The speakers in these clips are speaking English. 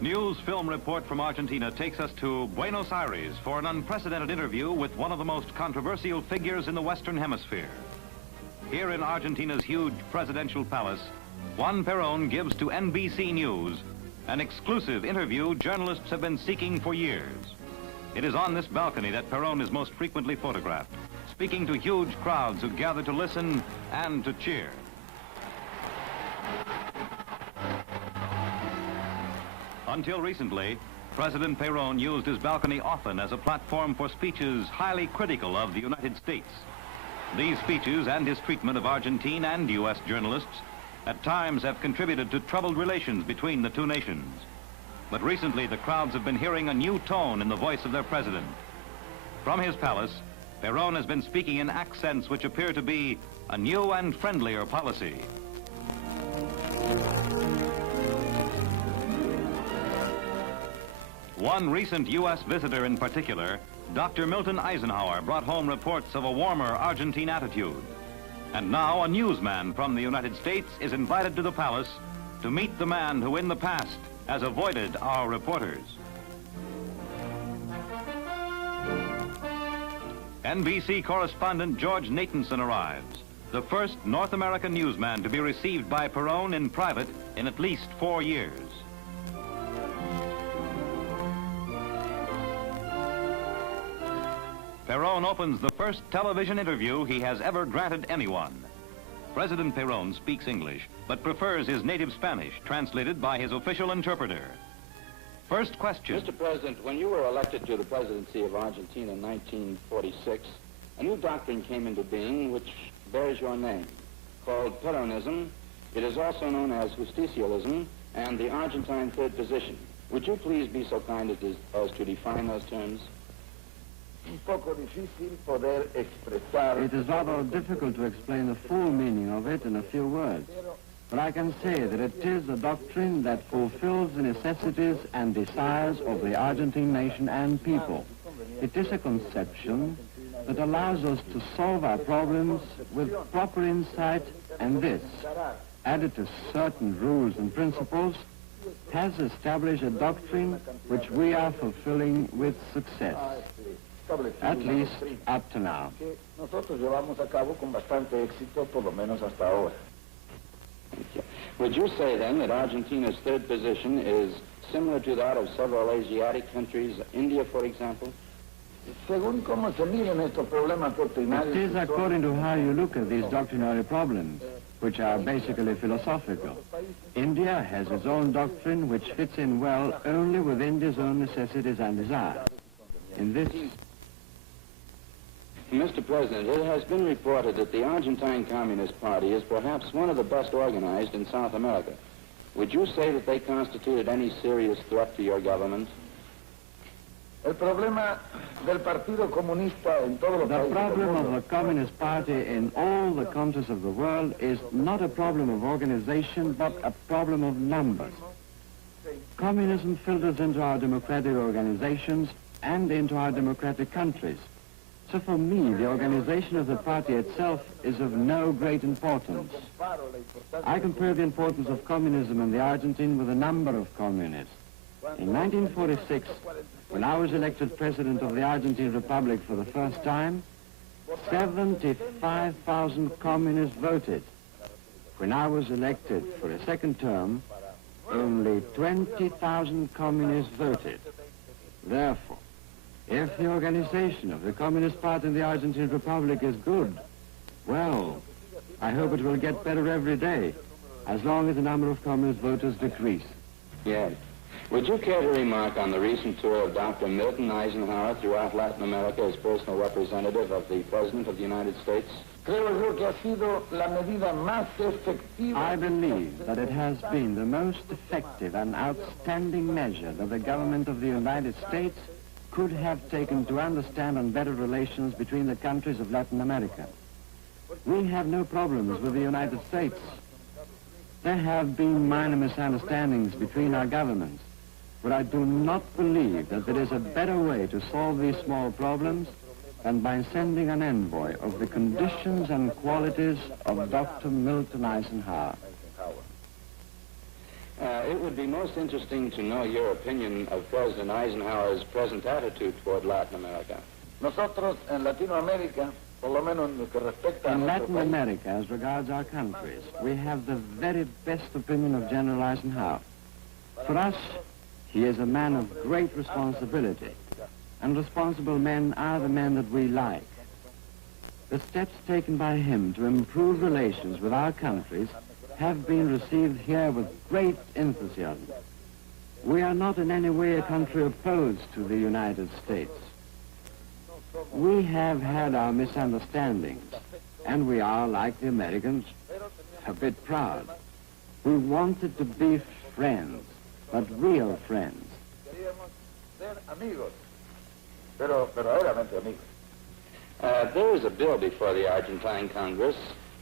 news film report from Argentina takes us to Buenos Aires for an unprecedented interview with one of the most controversial figures in the Western Hemisphere. Here in Argentina's huge presidential palace, Juan Perón gives to NBC News an exclusive interview journalists have been seeking for years. It is on this balcony that Perón is most frequently photographed, speaking to huge crowds who gather to listen and to cheer. Until recently, President Perón used his balcony often as a platform for speeches highly critical of the United States. These speeches and his treatment of Argentine and U.S. journalists at times have contributed to troubled relations between the two nations. But recently, the crowds have been hearing a new tone in the voice of their president. From his palace, Perón has been speaking in accents which appear to be a new and friendlier policy. One recent U.S. visitor in particular, Dr. Milton Eisenhower, brought home reports of a warmer Argentine attitude. And now a newsman from the United States is invited to the palace to meet the man who in the past has avoided our reporters. NBC correspondent George Natanson arrives, the first North American newsman to be received by Perón in private in at least 4 years. Perón opens the first television interview he has ever granted anyone. President Perón speaks English, but prefers his native Spanish, translated by his official interpreter. First question. Mr. President, when you were elected to the presidency of Argentina in 1946, a new doctrine came into being which bears your name, called Peronism. It is also known as justicialism and the Argentine third position. Would you please be so kind as to define those terms? It is rather difficult to explain the full meaning of it in a few words, but I can say that it is a doctrine that fulfills the necessities and desires of the Argentine nation and people. It is a conception that allows us to solve our problems with proper insight, and this, added to certain rules and principles, has established a doctrine which we are fulfilling with success. At least up to now. Would you say then that Argentina's third position is similar to that of several Asiatic countries, India for example? It is according to how you look at these doctrinary problems, which are basically philosophical. India has its own doctrine which fits in well only with India's own necessities and desires. In this... Mr. President, it has been reported that the Argentine Communist Party is perhaps one of the best organized in South America. Would you say that they constituted any serious threat to your government? The problem of the Communist Party in all the countries of the world is not a problem of organization, but a problem of numbers. Communism filters into our democratic organizations and into our democratic countries. So for me, the organization of the party itself is of no great importance. I compare the importance of communism in the Argentine with the number of communists. In 1946, when I was elected president of the Argentine Republic for the first time, 75,000 communists voted. When I was elected for a second term, only 20,000 communists voted. Therefore, if the organization of the Communist Party in the Argentine Republic is good, well, I hope it will get better every day, as long as the number of communist voters decrease. Yes. Would you care to remark on the recent tour of Dr. Milton Eisenhower throughout Latin America as personal representative of the President of the United States? I believe that it has been the most effective and outstanding measure that the government of the United States could have taken to understand and better relations between the countries of Latin America. We have no problems with the United States. There have been minor misunderstandings between our governments, but I do not believe that there is a better way to solve these small problems than by sending an envoy of the conditions and qualities of Dr. Milton Eisenhower. It would be most interesting to know your opinion of President Eisenhower's present attitude toward Latin America. Nosotros en Latinoamérica, por lo menos en lo que respecta a In nuestro Latin país, America, as regards our countries, we have the very best opinion of General Eisenhower. For us, he is a man of great responsibility, and responsible men are the men that we like. The steps taken by him to improve relations with our countries have been received here with great enthusiasm. We are not in any way a country opposed to the United States. We have had our misunderstandings, and we are, like the Americans, a bit proud. We wanted to be friends, but real friends. queríamos ser amigos, pero verdaderamente amigos. There is a bill before the Argentine Congress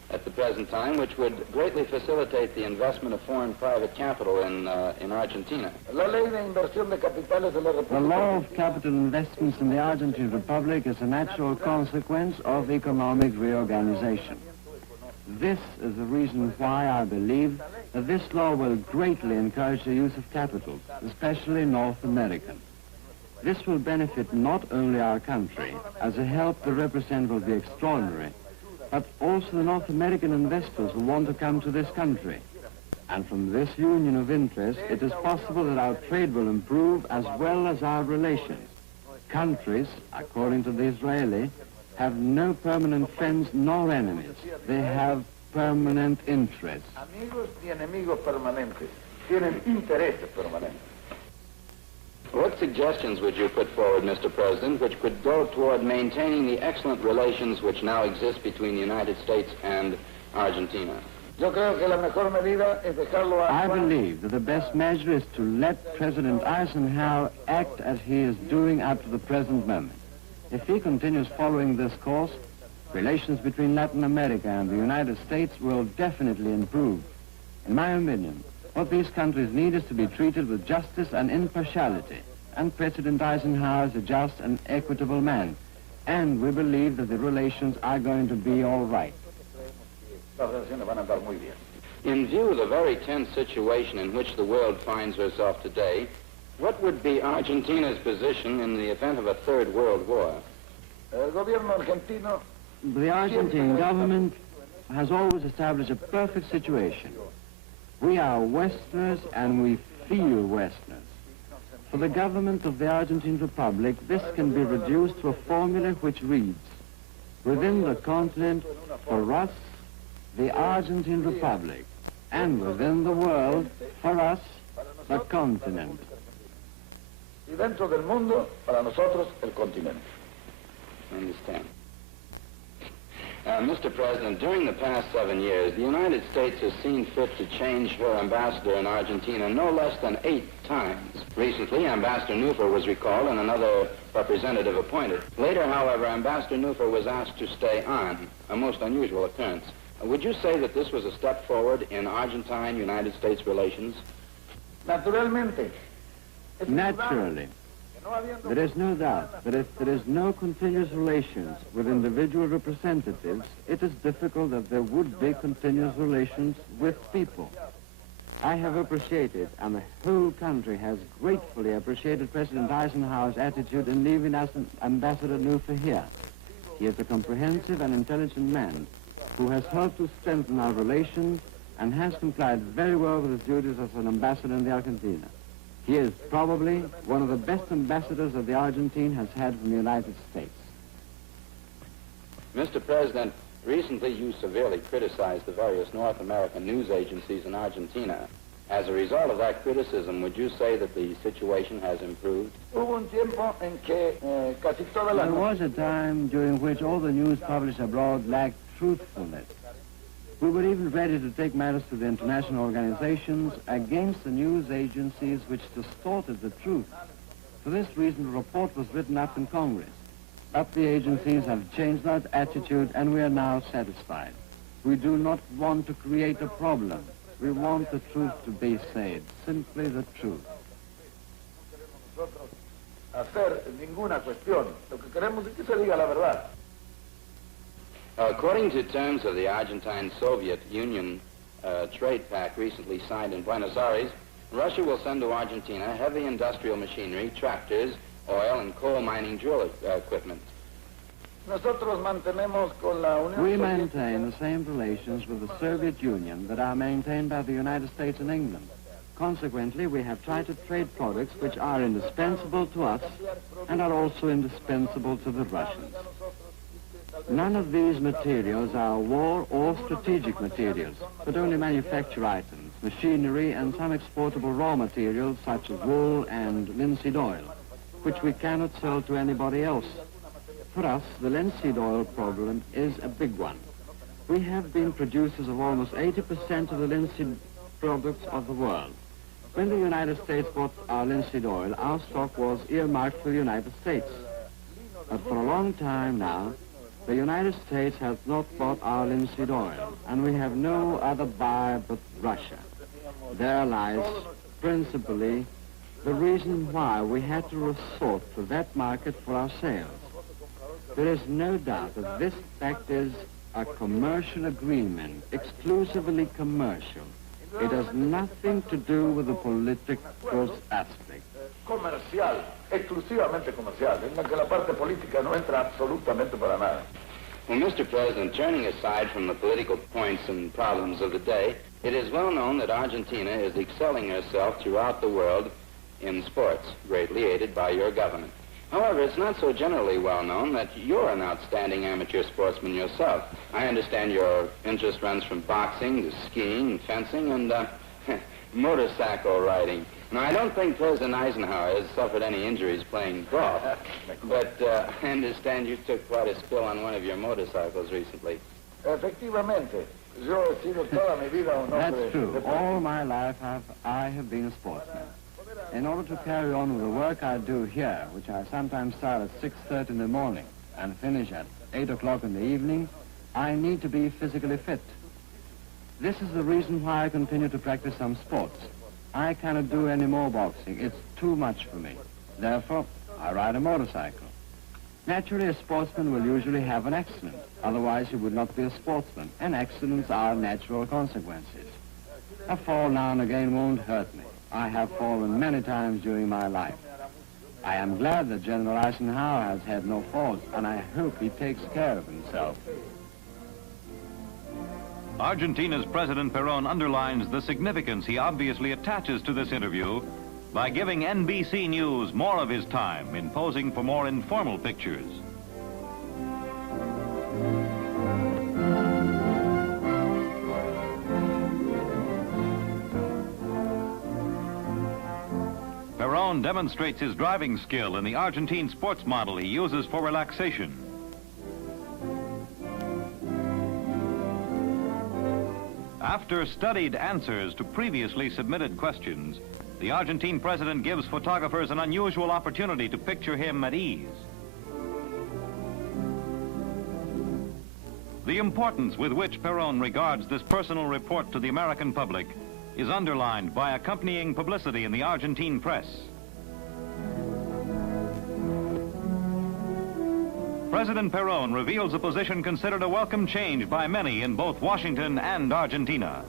at the present time which would greatly facilitate the investment of foreign private capital in Argentina. La ley de inversión de capitales de la The República law of capital investments in the Argentine Republic is a natural consequence of economic reorganization. This is the reason why I believe that this law will greatly encourage the use of capital, especially North American. This will benefit not only our country, as the help they represent will be extraordinary, but also the North American investors who want to come to this country. And from this union of interest, it is possible that our trade will improve as well as our relations. Countries, according to the Israeli, have no permanent friends nor enemies. They have permanent interests. amigos y enemigos permanentes, tienen intereses permanentes. What suggestions would you put forward, Mr. President, which could go toward maintaining the excellent relations which now exist between the United States and Argentina? Yo creo que la mejor medida es dejarlo I actuar. believe that the best measure is to let President Eisenhower act as he is doing up to the present moment. If he continues following this course, relations between Latin America and the United States will definitely improve. In my opinion, what these countries need is to be treated with justice and impartiality. And President Eisenhower is a just and equitable man. And we believe that the relations are going to be all right. Las relaciones van a andar muy bien. In view of the very tense situation in which the world finds herself today, what would be Argentina's position in the event of a third world war? El gobierno argentino The Argentine government has always established a perfect situation. We are Westerners and we feel Westerners. For the government of the Argentine Republic, this can be reduced to a formula which reads, within the continent, for us, the Argentine Republic, and within the world, for us, the continent. y dentro del mundo, para nosotros, el continente. I understand. Mr. President, during the past 7 years, the United States has seen fit to change her ambassador in Argentina no less than 8 times. Recently, Ambassador Neufer was recalled and another representative appointed. Later, however, Ambassador Neufer was asked to stay on, a most unusual occurrence. Would you say that this was a step forward in Argentine-United States relations? Naturalmente. es Naturally, que no habiendo there is no doubt that if there is no continuous relations with individual representatives, it is difficult that there would be continuous relations with people. I have appreciated, and the whole country has gratefully appreciated President Eisenhower's attitude in leaving us Ambassador Neufer here. He is a comprehensive and intelligent man who has helped to strengthen our relations and has complied very well with his duties as an ambassador in the Argentina. He is probably one of the best ambassadors that the Argentine has had from the United States. Mr. President, recently you severely criticized the various North American news agencies in Argentina. As a result of that criticism, would you say that the situation has improved? Hubo un tiempo en que casi todas las There was a time during which all the news published abroad lacked truthfulness. We were even ready to take matters to the international organizations against the news agencies which distorted the truth. For this reason, a report was written up in Congress. But the agencies have changed that attitude, and we are now satisfied. We do not want to create a problem. We want the truth to be said, simply the truth. nosotros hacer ninguna cuestión. Lo que queremos es que se diga la verdad. According to terms of the Argentine-Soviet Union trade pact recently signed in Buenos Aires, Russia will send to Argentina heavy industrial machinery, tractors, oil and coal mining drill equipment. Nosotros mantenemos con la Unión We Soviética maintain the same relations with the Soviet Union that are maintained by the United States and England. Consequently, we have tried to trade products which are indispensable to us and are also indispensable to the Russians. None of these materials are war or strategic materials, but only manufacture items, machinery, and some exportable raw materials such as wool and linseed oil, which we cannot sell to anybody else. For us, the linseed oil problem is a big one. We have been producers of almost 80% of the linseed products of the world. When the United States bought our linseed oil, our stock was earmarked for the United States. But for a long time now, the United States has not bought our linseed oil, and we have no other buyer but Russia. There lies principally the reason why we had to resort to that market for our sales. There is no doubt that this fact is a commercial agreement, exclusively commercial. It has nothing to do with the political aspect. comercial, exclusivamente comercial, en la que la parte política no entra absolutamente para nada. Well, Mr. President, turning aside from the political points and problems of the day, it is well known that Argentina is excelling herself throughout the world in sports, greatly aided by your government. However, it's not so generally well known that you're an outstanding amateur sportsman yourself. I understand your interest runs from boxing to skiing, fencing, and motorcycle riding. Now, I don't think President Eisenhower has suffered any injuries playing golf, but I understand you took quite a spill on one of your motorcycles recently. Efectivamente, yo he sido toda mi vida un hombre. That's true. All my life I have been a sportsman. In order to carry on with the work I do here, which I sometimes start at 6:30 in the morning and finish at 8 o'clock in the evening, I need to be physically fit. This is the reason why I continue to practice some sports. I cannot do any more boxing. It's too much for me. Therefore, I ride a motorcycle. Naturally, a sportsman will usually have an accident. Otherwise, he would not be a sportsman. And accidents are natural consequences. A fall now and again won't hurt me. I have fallen many times during my life. I am glad that General Eisenhower has had no faults, and I hope he takes care of himself. Argentina's President Perón underlines the significance he obviously attaches to this interview by giving NBC News more of his time in posing for more informal pictures. Perón demonstrates his driving skill in the Argentine sports model he uses for relaxation. After studied answers to previously submitted questions, the Argentine president gives photographers an unusual opportunity to picture him at ease. The importance with which Perón regards this personal report to the American public is underlined by accompanying publicity in the Argentine press. President Perón reveals a position considered a welcome change by many in both Washington and Argentina.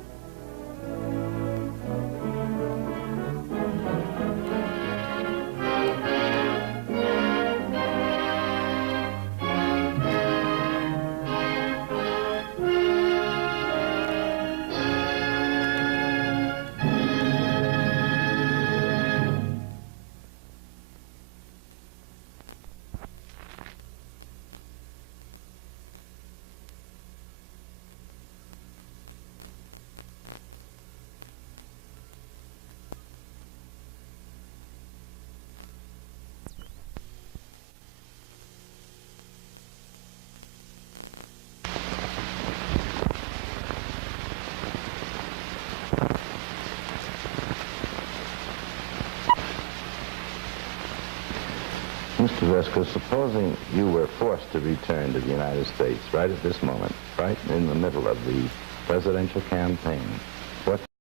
Mr. Vesco, supposing you were forced to return to the United States right at this moment, right in the middle of the presidential campaign, what